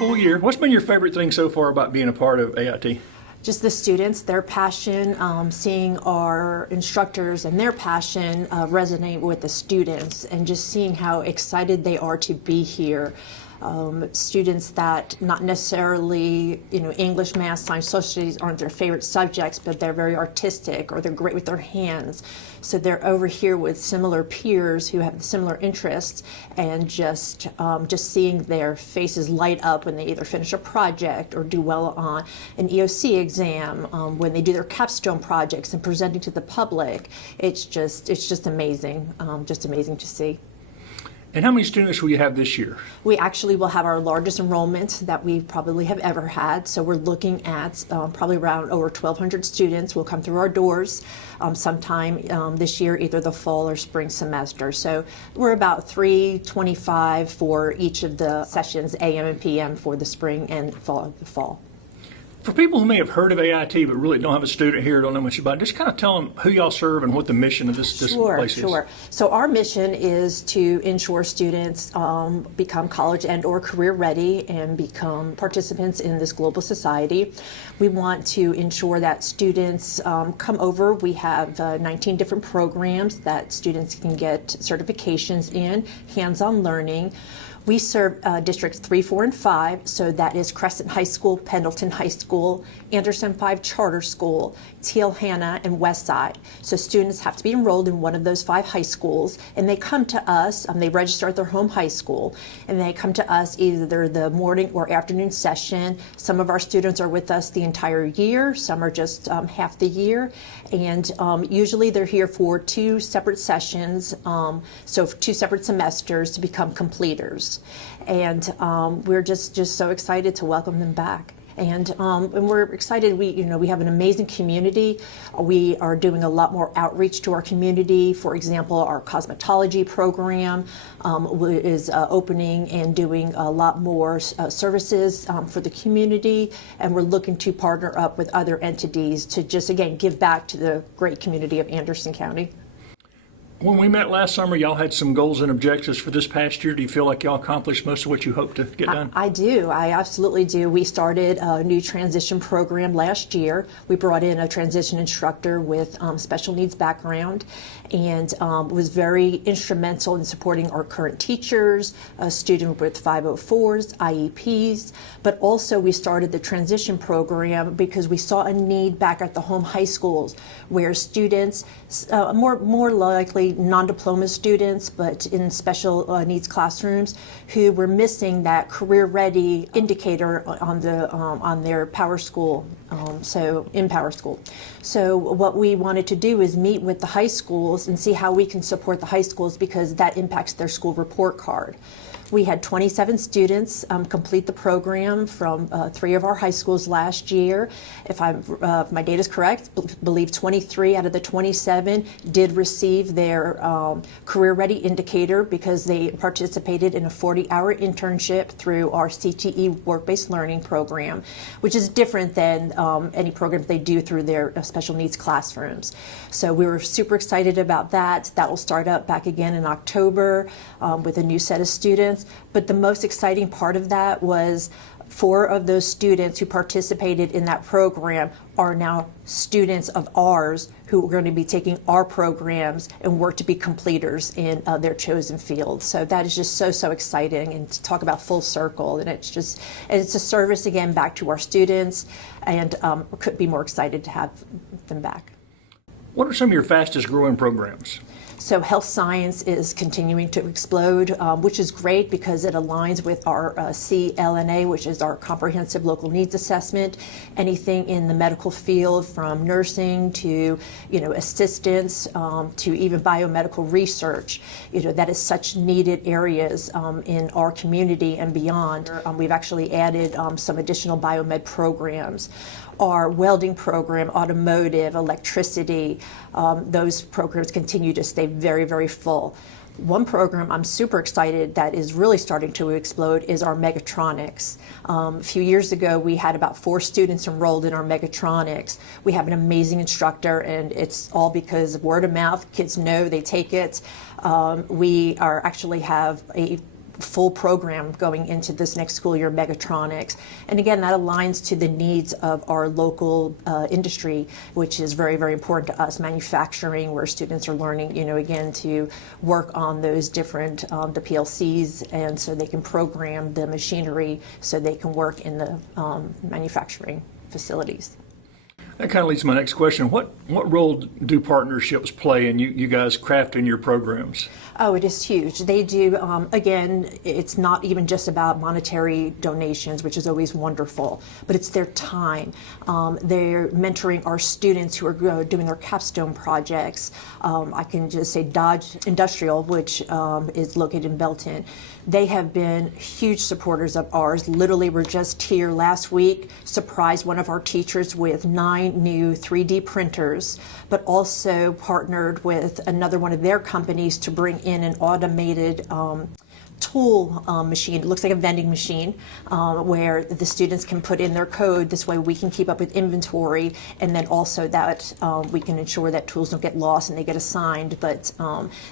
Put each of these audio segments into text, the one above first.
full year. What's been your favorite thing so far about being a part of AIT? Just the students, their passion, seeing our instructors and their passion resonate with the students, and just seeing how excited they are to be here. Students that not necessarily, English, math, science, social studies aren't their favorite subjects, but they're very artistic or they're great with their hands. So they're over here with similar peers who have similar interests, and just seeing their faces light up when they either finish a project or do well on an EOC exam, when they do their capstone projects and presenting to the public. It's just amazing, just amazing to see. And how many students will you have this year? We actually will have our largest enrollment that we probably have ever had. So we're looking at probably around over 1,200 students will come through our doors sometime this year, either the fall or spring semester. So we're about 325 for each of the sessions, AM and PM, for the spring and fall. For people who may have heard of AIT but really don't have a student here, don't know much about it, just kind of tell them who y'all serve and what the mission of this place is. Sure. So our mission is to ensure students become college and or career ready and become participants in this global society. We want to ensure that students come over. We have 19 different programs that students can get certifications in, hands-on learning. We serve districts 3, 4, and 5, so that is Crescent High School, Pendleton High School, Anderson 5 Charter School, Teal Hanna, and Westside. So students have to be enrolled in one of those 5 high schools, and they come to us, they register at their home high school, and they come to us either the morning or afternoon session. Some of our students are with us the entire year, some are just half the year, and usually they're here for 2 separate sessions, so 2 separate semesters to become completers. And we're just so excited to welcome them back. And we're excited. We have an amazing community. We are doing a lot more outreach to our community. For example, our cosmetology program is opening and doing a lot more services for the community. And we're looking to partner up with other entities to just, again, give back to the great community of Anderson County. When we met last summer, y'all had some goals and objectives for this past year. Do you feel like y'all accomplished most of what you hoped to get done? I do. I absolutely do. We started a new transition program last year. We brought in a transition instructor with special needs background, and was very instrumental in supporting our current teachers, a student with 504s, IEPs, but also we started the transition program because we saw a need back at the home high schools where students, more likely non-diploma students, but in special needs classrooms, who were missing that career-ready indicator on their Power School, in Power School. So what we wanted to do is meet with the high schools and see how we can support the high schools, because that impacts their school report card. We had 27 students complete the program from 3 of our high schools last year. If my data is correct, believe 23 out of the 27 did receive their career ready indicator because they participated in a 40-hour internship through our CTE work-based learning program, which is different than any programs they do through their special needs classrooms. So we were super excited about that. That will start up back again in October with a new set of students. But the most exciting part of that was 4 of those students who participated in that program are now students of ours who are going to be taking our programs and work to be completers in their chosen field. So that is just so exciting, and to talk about full circle. And it's a service again back to our students, and could be more excited to have them back. What are some of your fastest growing programs? So health science is continuing to explode, which is great because it aligns with our CLNA, which is our Comprehensive Local Needs Assessment. Anything in the medical field, from nursing to assistance to even biomedical research, that is such needed areas in our community and beyond. We've actually added some additional biomed programs. Our welding program, automotive, electricity, those programs continue to stay very full. One program I'm super excited that is really starting to explode is our mechatronics. A few years ago, we had about 4 students enrolled in our mechatronics. We have an amazing instructor, and it's all because of word of mouth. Kids know, they take it. We actually have a full program going into this next school year, mechatronics. And again, that aligns to the needs of our local industry, which is very, very important to us. Manufacturing, where students are learning, again, to work on those different, the PLCs, and so they can program the machinery so they can work in the manufacturing facilities. That kind of leads to my next question. What role do partnerships play in you guys crafting your programs? Oh, it is huge. They do, again, it's not even just about monetary donations, which is always wonderful, but it's their time. They're mentoring our students who are doing their capstone projects. I can just say Dodge Industrial, which is located in Belton. They have been huge supporters of ours. Literally, we're just here last week, surprised one of our teachers with 9 new 3D printers, but also partnered with another one of their companies to bring in an automated tool machine. It looks like a vending machine where the students can put in their code. This way we can keep up with inventory, and then also that we can ensure that tools don't get lost and they get assigned. But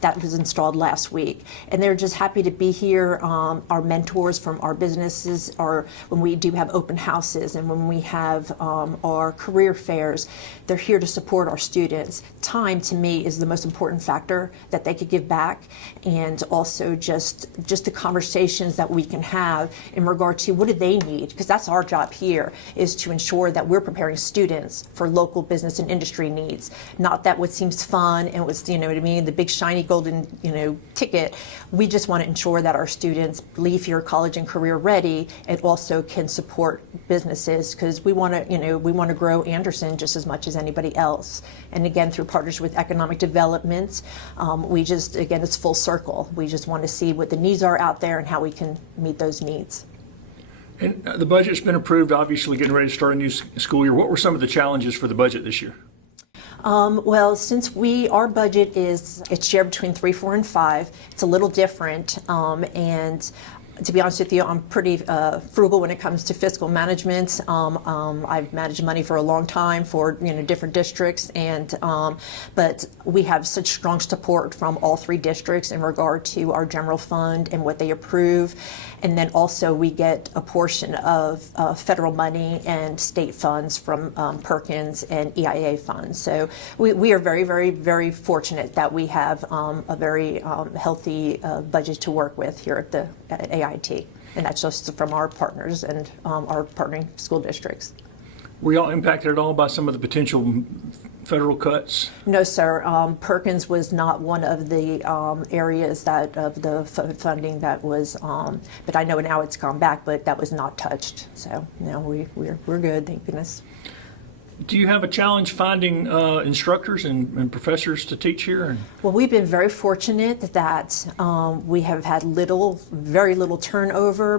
that was installed last week. And they're just happy to be here. Our mentors from our businesses are, when we do have open houses and when we have our career fairs, they're here to support our students. Time, to me, is the most important factor that they could give back, and also just the conversations that we can have in regard to what do they need, because that's our job here, is to ensure that we're preparing students for local business and industry needs. Not that what seems fun and what's, what I mean, the big shiny golden, ticket. We just want to ensure that our students leave here college and career ready, and also can support businesses, because we want to grow Anderson just as much as anybody else. And again, through partners with economic development, it's full circle. We just want to see what the needs are out there and how we can meet those needs. And the budget's been approved, obviously getting ready to start a new school year. What were some of the challenges for the budget this year? Well, since our budget it's shared between 3, 4, and 5, it's a little different, and to be honest with you, I'm pretty frugal when it comes to fiscal management. I've managed money for a long time for different districts, and but we have such strong support from all 3 districts in regard to our general fund and what they approve, and then also we get a portion of federal money and state funds from Perkins and EIA funds. So we are very, very, very fortunate that we have a very healthy budget to work with here at AIT, and that's just from our partners and our partnering school districts. Were y'all impacted at all by some of the potential federal cuts? No, sir. Perkins was not one of the areas of the funding that was, but I know now it's gone back, but that was not touched. So no, we're good, thank goodness. Do you have a challenge finding instructors and professors to teach here? Well, we've been very fortunate that we have had very little turnover.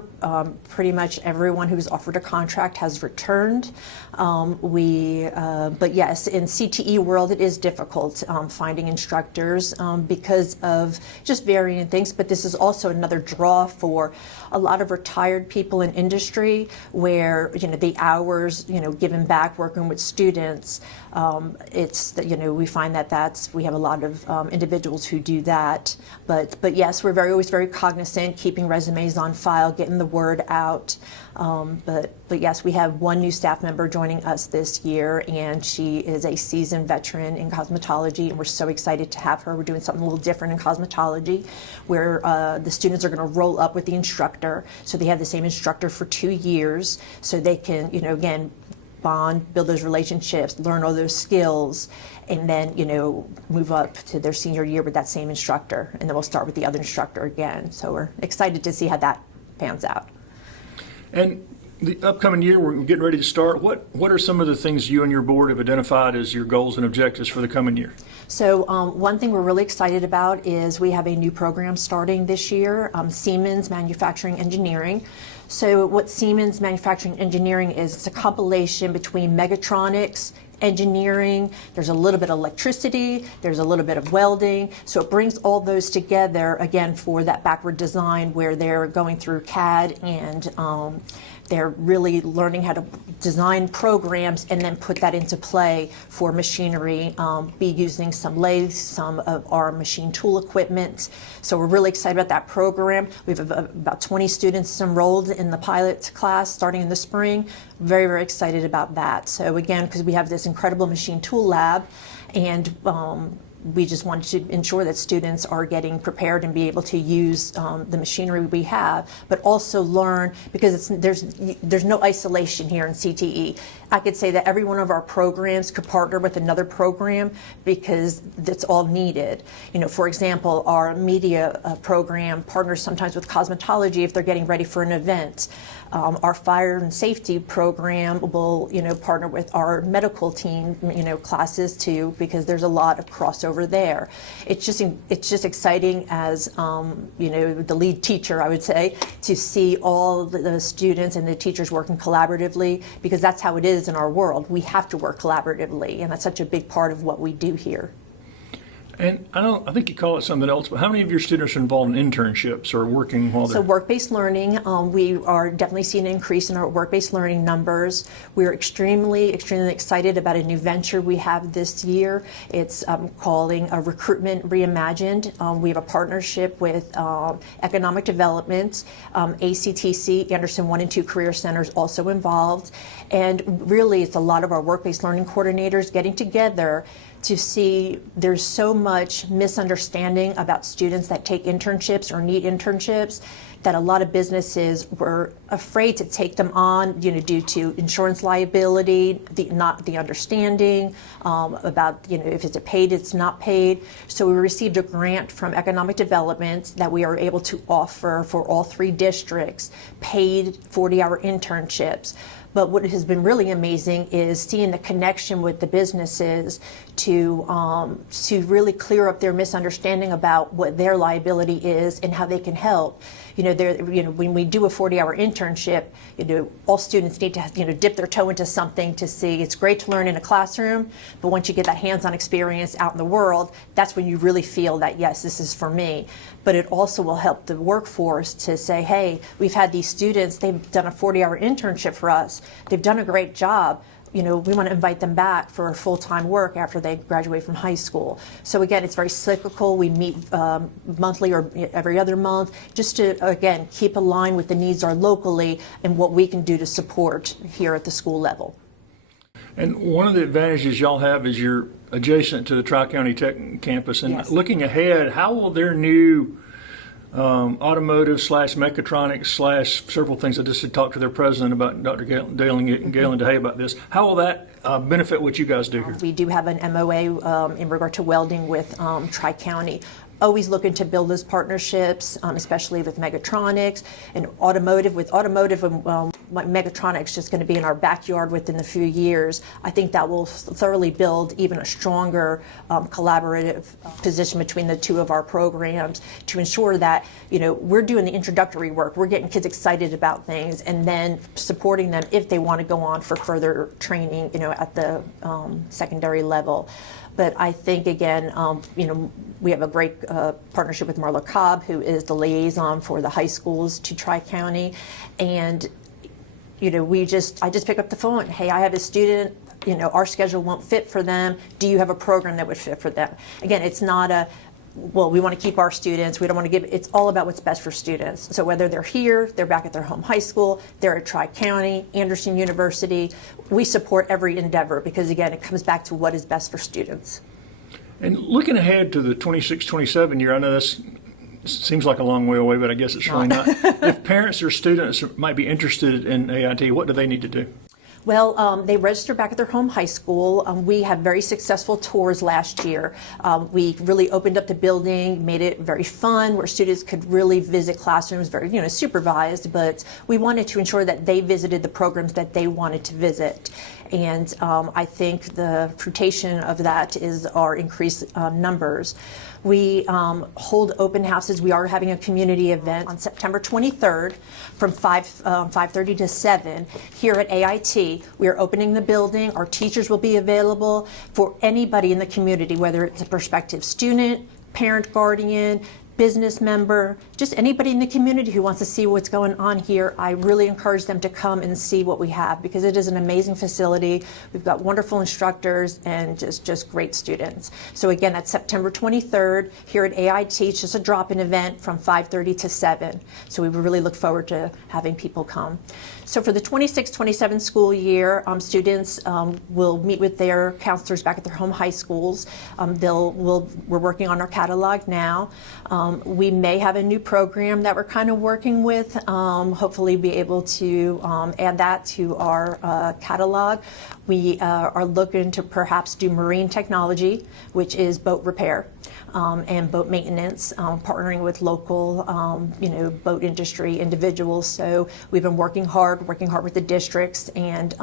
Pretty much everyone who was offered a contract has returned. But yes, in CTE world, it is difficult finding instructors because of just varying things. But this is also another draw for a lot of retired people in industry, where the hours given back working with students. We find that we have a lot of individuals who do that. But yes, we're always very cognizant, keeping resumes on file, getting the word out. But yes, we have one new staff member joining us this year, and she is a seasoned veteran in cosmetology, and we're so excited to have her. We're doing something a little different in cosmetology, where the students are going to roll up with the instructor, so they have the same instructor for 2 years, so they can, again, bond, build those relationships, learn all those skills, and then move up to their senior year with that same instructor, and then we'll start with the other instructor again. So we're excited to see how that pans out. And the upcoming year, we're getting ready to start. What are some of the things you and your board have identified as your goals and objectives for the coming year? So one thing we're really excited about is we have a new program starting this year, Siemens Manufacturing Engineering. So what Siemens Manufacturing Engineering is, it's a compilation between mechatronics, engineering, there's a little bit of electricity, there's a little bit of welding. So it brings all those together, again, for that backward design where they're going through CAD and They're really learning how to design programs and then put that into play for machinery, be using some lathes, some of our machine tool equipment. So we're really excited about that program. We have about 20 students enrolled in the pilot class starting in the spring. Very, very excited about that. So again, because we have this incredible machine tool lab, and we just wanted to ensure that students are getting prepared and be able to use the machinery we have, but also learn, because there's no isolation here in CTE. I could say that every one of our programs could partner with another program because that's all needed. You know, for example, our media program partners sometimes with cosmetology if they're getting ready for an event. Our fire and safety program will, partner with our medical team, classes too, because there's a lot of crossover there. It's just exciting as, the lead teacher, I would say, to see all the students and the teachers working collaboratively, because that's how it is in our world. We have to work collaboratively, and that's such a big part of what we do here. And I think you call it something else, but how many of your students are involved in internships or working while they're... So work-based learning, we are definitely seeing an increase in our work-based learning numbers. We're extremely, extremely excited about a new venture we have this year. It's calling Recruitment Reimagined. We have a partnership with Economic Development, ACTC, Anderson 1 and 2 Career Centers also involved. And really, it's a lot of our work-based learning coordinators getting together to see there's so much misunderstanding about students that take internships or need internships that a lot of businesses were afraid to take them on, due to insurance liability, not the understanding about, if it's paid, it's not paid. So we received a grant from Economic Development that we are able to offer for all 3 districts, paid 40-hour internships. But what has been really amazing is seeing the connection with the businesses to really clear up their misunderstanding about what their liability is and how they can help. When we do a 40-hour internship, all students need to, dip their toe into something to see. It's great to learn in a classroom, but once you get that hands-on experience out in the world, that's when you really feel that, yes, this is for me. But it also will help the workforce to say, hey, we've had these students, they've done a 40-hour internship for us. They've done a great job. We want to invite them back for full-time work after they graduate from high school. So again, it's very cyclical. We meet monthly or every other month just to, again, keep aligned with the needs are locally and what we can do to support here at the school level. And one of the advantages y'all have is you're adjacent to the Tri-County Tech campus. And yes. Looking ahead, how will their new automotive / mechatronics / several things, I just had talked to their president about, Dr. Galen DeHay, about this. How will that benefit what you guys do here? We do have an MOA in regard to welding with Tri-County. Always looking to build those partnerships, especially with mechatronics and automotive. With automotive and mechatronics just going to be in our backyard within a few years, I think that will thoroughly build even a stronger collaborative position between the two of our programs to ensure that, we're doing the introductory work. We're getting kids excited about things and then supporting them if they want to go on for further training, at the secondary level. But I think, again, we have a great partnership with Marla Cobb, who is the liaison for the high schools to Tri-County. And, I just pick up the phone. Hey, I have a student, our schedule won't fit for them. Do you have a program that would fit for them? Again, it's not well, we want to keep our students. We don't want to give, it's all about what's best for students. So whether they're here, they're back at their home high school, they're at Tri-County, Anderson University, we support every endeavor because, again, it comes back to what is best for students. And looking ahead to the 26-27 year, I know this seems like a long way away, but I guess it's really not. If parents or students might be interested in AIT, what do they need to do? Well, they register back at their home high school. We had very successful tours last year. We really opened up the building, made it very fun, where students could really visit classrooms, very supervised, but we wanted to ensure that they visited the programs that they wanted to visit. And I think the fruition of that is our increased numbers. We hold open houses. We are having a community event on September 23rd from 5:30 to 7 here at AIT. We are opening the building. Our teachers will be available for anybody in the community, whether it's a prospective student, parent, guardian, business member, just anybody in the community who wants to see what's going on here, I really encourage them to come and see what we have, because it is an amazing facility. We've got wonderful instructors and just great students. So again, that's September 23rd here at AIT. It's just a drop-in event from 5:30 to 7. So we really look forward to having people come. So for the 26-27 school year, students will meet with their counselors back at their home high schools. We're working on our catalog now. We may have a new program that we're kind of working with. Hopefully be able to add that to our catalog. We are looking to perhaps do marine technology, which is boat repair and boat maintenance, partnering with local, boat industry individuals. So we've been working hard with the districts, and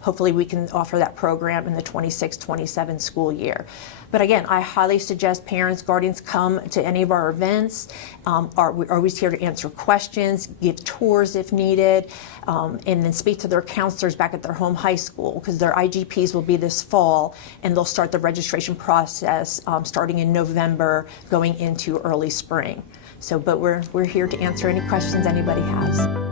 hopefully we can offer that program in the 26-27 school year. But again, I highly suggest parents, guardians come to any of our events. We're always here to answer questions, give tours if needed, and then speak to their counselors back at their home high school, because their IGPs will be this fall, and they'll start the registration process starting in November, going into early spring. So, but we're here to answer any questions anybody has.